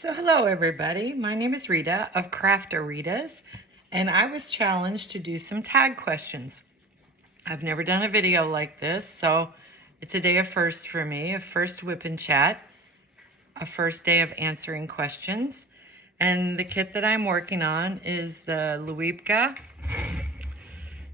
So hello everybody, my name is Rita of Craft-A-Ritas, and I was challenged to do some tag questions. I've never done a video like this, so it's a day of firsts for me, a first whip and chat, a first day of answering questions. And the kit that I'm working on is the Luibka.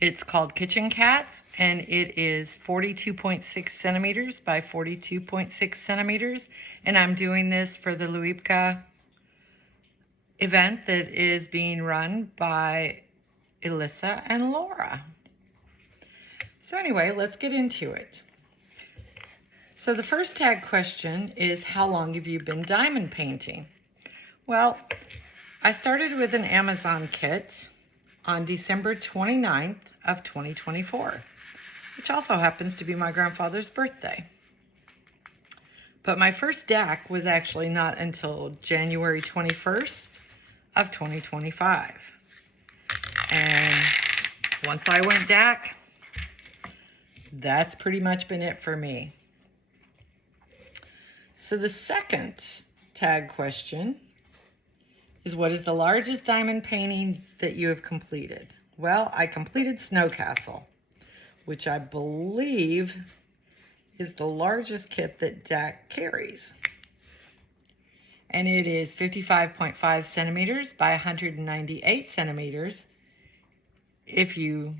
It's called Kitchen Cats, and it is 42.6 centimeters by 42.6 centimeters. And I'm doing this for the Luibka event that is being run by Elissa and Laura. So anyway, let's get into it. So the first tag question is, how long have you been diamond painting? Well, I started with an Amazon kit on December 29th of 2024, which also happens to be my grandfather's birthday. But my first DAC was actually not until January 21st of 2025. And once I went DAC, that's pretty much been it for me. So the second tag question is, what is the largest diamond painting that you have completed? Well, I completed Snow Castle, which I believe is the largest kit that DAC carries. And it is 55.5 centimeters by 198 centimeters. If you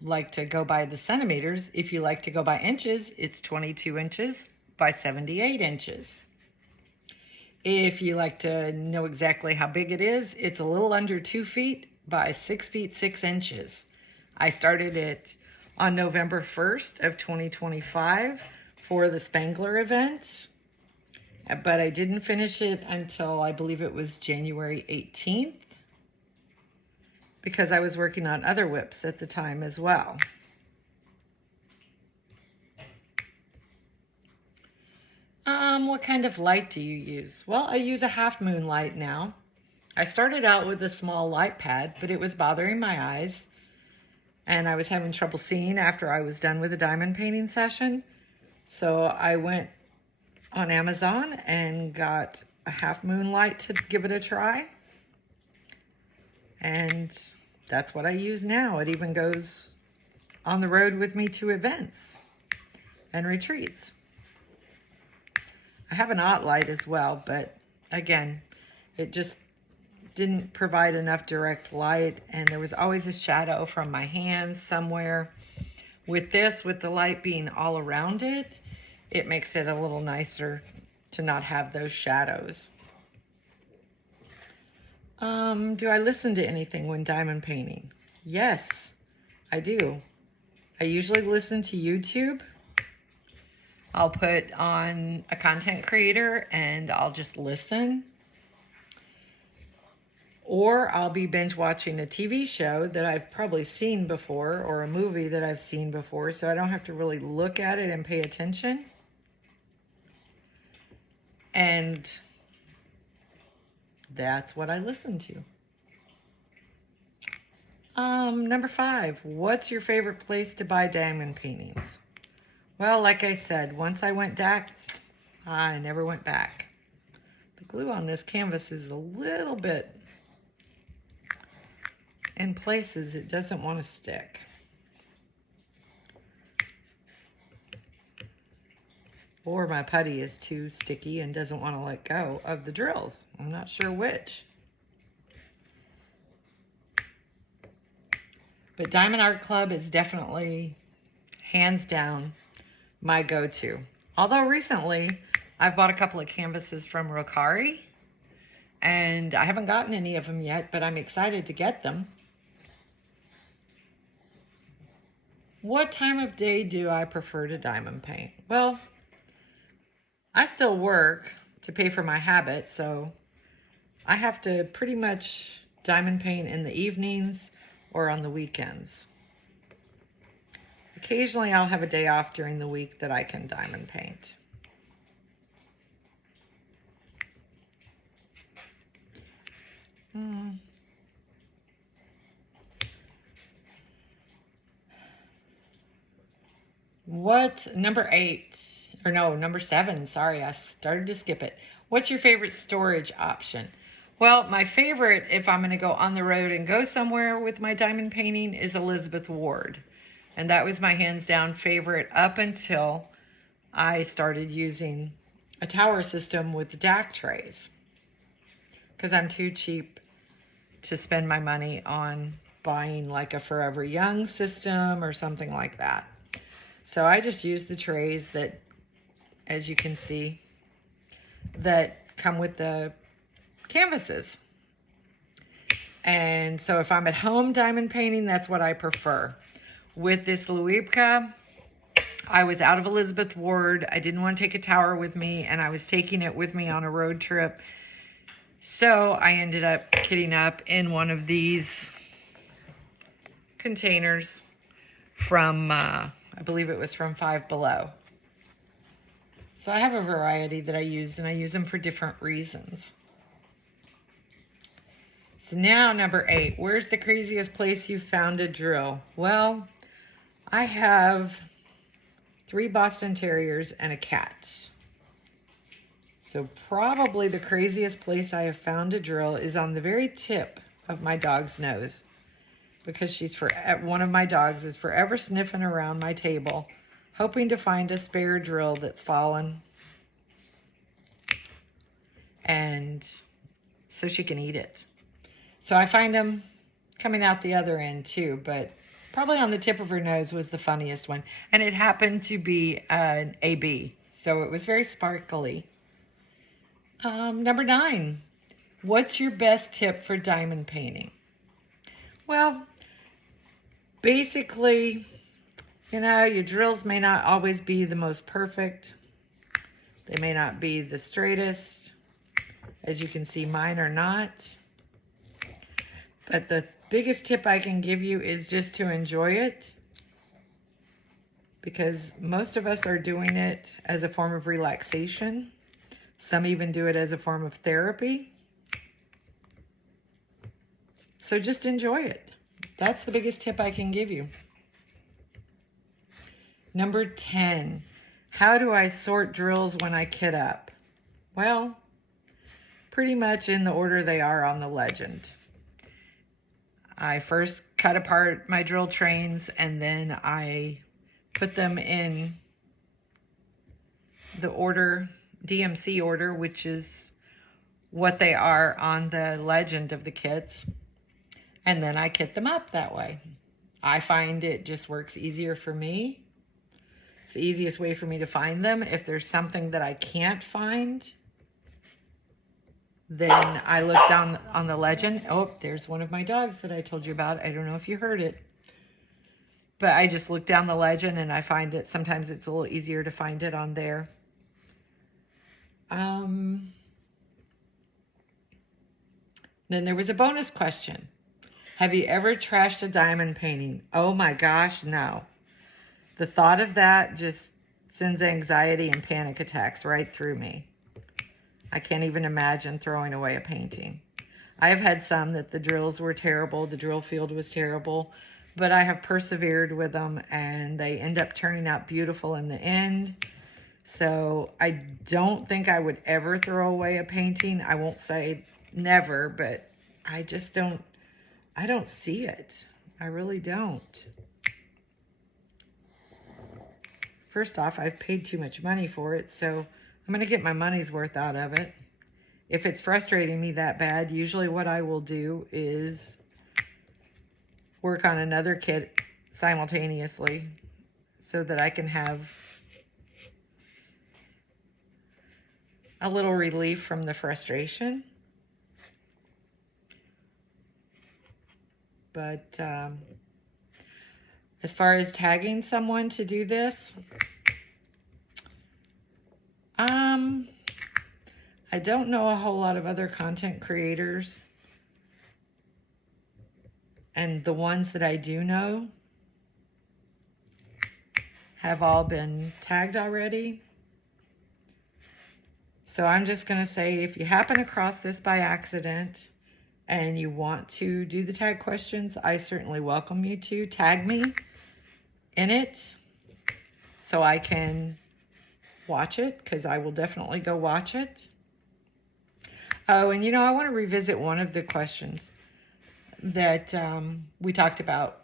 like to go by the centimeters, if you like to go by inches, it's 22 inches by 78 inches. If you like to know exactly how big it is, it's a little under 2 feet by 6 feet 6 inches. I started it on November 1st of 2025 for the Spangler event, but I didn't finish it until I believe it was January 18th because I was working on other whips at the time as well. What kind of light do you use? Well, I use a half moon light now. I started out with a small light pad, but it was bothering my eyes, and I was having trouble seeing after I was done with the diamond painting session. So I went on Amazon and got a half moon light to give it a try. And that's what I use now. It even goes on the road with me to events and retreats. I have an aught light as well, but again, it just didn't provide enough direct light, and there was always a shadow from my hands somewhere. With this, with the light being all around it, it makes it a little nicer to not have those shadows. Do I listen to anything when diamond painting? Yes, I do. I usually listen to YouTube. I'll put on a content creator and I'll just listen. Or I'll be binge watching a TV show that I've probably seen before, or a movie that I've seen before, so I don't have to really look at it and pay attention. And that's what I listen to. Number 5, what's your favorite place to buy diamond paintings? Well, like I said, once I went DAC, I never went back. The glue on this canvas is a little bit, in places it doesn't want to stick. Or my putty is too sticky and doesn't want to let go of the drills. I'm not sure which. But Diamond Art Club is definitely, hands down, my go-to. Although recently, I've bought a couple of canvases from Rokari, and I haven't gotten any of them yet, but I'm excited to get them. What time of day do I prefer to diamond paint? Well, I still work to pay for my habit, so I have to pretty much diamond paint in the evenings or on the weekends. Occasionally I'll have a day off during the week that I can diamond paint. What, number 8, or no, number 7, sorry, I started to skip it. What's your favorite storage option? Well, my favorite, if I'm going to go on the road and go somewhere with my diamond painting, is Elizabeth Ward. And that was my hands down favorite up until I started using a tower system with DAC trays. Because I'm too cheap to spend my money on buying like a Forever Young system or something like that. So I just use the trays that, as you can see, that come with the canvases. And so if I'm at home diamond painting, that's what I prefer. With this Luibka, I was out of Elizabeth Ward. I didn't want to take a tower with me, and I was taking it with me on a road trip. So I ended up kitting up in one of these containers from, I believe it was from Five Below. So I have a variety that I use, and I use them for different reasons. So now number 8, where's the craziest place you found a drill? Well, I have 3 Boston Terriers and a cat. So probably the craziest place I have found a drill is on the very tip of my dog's nose, because one of my dogs is forever sniffing around my table, hoping to find a spare drill that's fallen, and so she can eat it. So I find them coming out the other end too, but probably on the tip of her nose was the funniest one. And it happened to be an AB, so it was very sparkly. Number 9, what's your best tip for diamond painting? Well, basically, your drills may not always be the most perfect. They may not be the straightest. As you can see, mine are not. But the biggest tip I can give you is just to enjoy it, because most of us are doing it as a form of relaxation. Some even do it as a form of therapy. So just enjoy it. That's the biggest tip I can give you. Number 10, how do I sort drills when I kit up? Well, pretty much in the order they are on the legend. I first cut apart my drill trains, and then I put them in the order, DMC order, which is what they are on the legend of the kits. And then I kit them up that way. I find it just works easier for me. It's the easiest way for me to find them. If there's something that I can't find, then I look down on the legend. Oh, there's one of my dogs that I told you about. I don't know if you heard it. But I just look down the legend and I find it. Sometimes it's a little easier to find it on there. Then there was a bonus question. Have you ever trashed a diamond painting? Oh my gosh, no. The thought of that just sends anxiety and panic attacks right through me. I can't even imagine throwing away a painting. I have had some that the drills were terrible, the drill field was terrible, but I have persevered with them, and they end up turning out beautiful in the end. So I don't think I would ever throw away a painting. I won't say never, but I just don't see it. I really don't. First off, I've paid too much money for it, so I'm going to get my money's worth out of it. If it's frustrating me that bad, usually what I will do is work on another kit simultaneously so that I can have a little relief from the frustration. But as far as tagging someone to do this, I don't know a whole lot of other content creators, and the ones that I do know have all been tagged already. So I'm just going to say, if you happen across this by accident and you want to do the tag questions, I certainly welcome you to tag me in it so I can watch it, because I will definitely go watch it. Oh, and I want to revisit one of the questions that we talked about.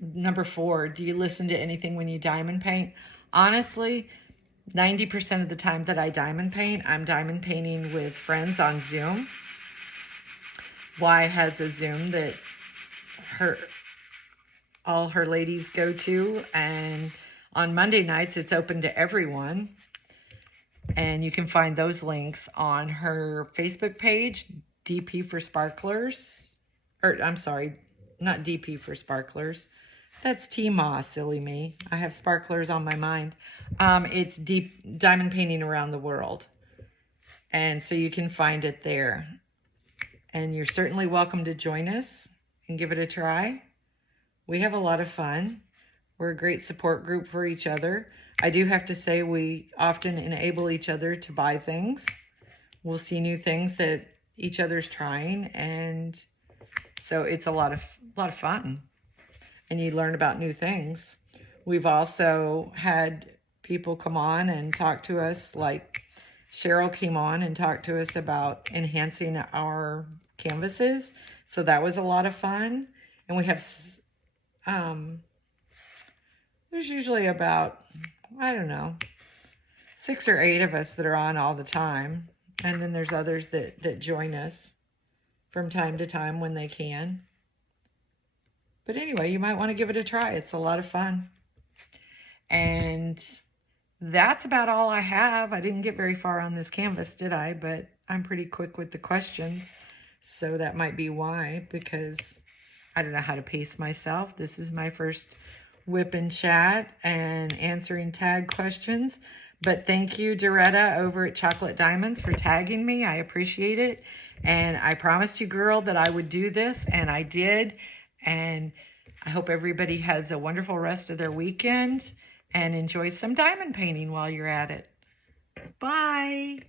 Number 4, do you listen to anything when you diamond paint? Honestly, 90% of the time that I diamond paint, I'm diamond painting with friends on Zoom. Y has a Zoom that all her ladies go to, and on Monday nights it's open to everyone. And you can find those links on her Facebook page, DP for Sparklers. Or, I'm sorry, not DP for Sparklers. That's T-Maw, silly me. I have sparklers on my mind. It's Deep Diamond Painting Around the World. And so you can find it there. And you're certainly welcome to join us and give it a try. We have a lot of fun. We're a great support group for each other. I do have to say we often enable each other to buy things. We'll see new things that each other's trying, and so it's a lot of fun. And you learn about new things. We've also had people come on and talk to us, like Cheryl came on and talked to us about enhancing our canvases. So that was a lot of fun. And we have, there's usually about, I don't know, 6 or 8 of us that are on all the time. And then there's others that join us from time to time when they can. But anyway, you might want to give it a try. It's a lot of fun. And that's about all I have. I didn't get very far on this canvas, did I? But I'm pretty quick with the questions. So that might be why, because I don't know how to pace myself. This is my first whip and chat and answering tag questions. But thank you, Doretta, over at Chocolate Diamonds, for tagging me. I appreciate it. And I promised you, girl, that I would do this, and I did. And I hope everybody has a wonderful rest of their weekend and enjoy some diamond painting while you're at it. Bye.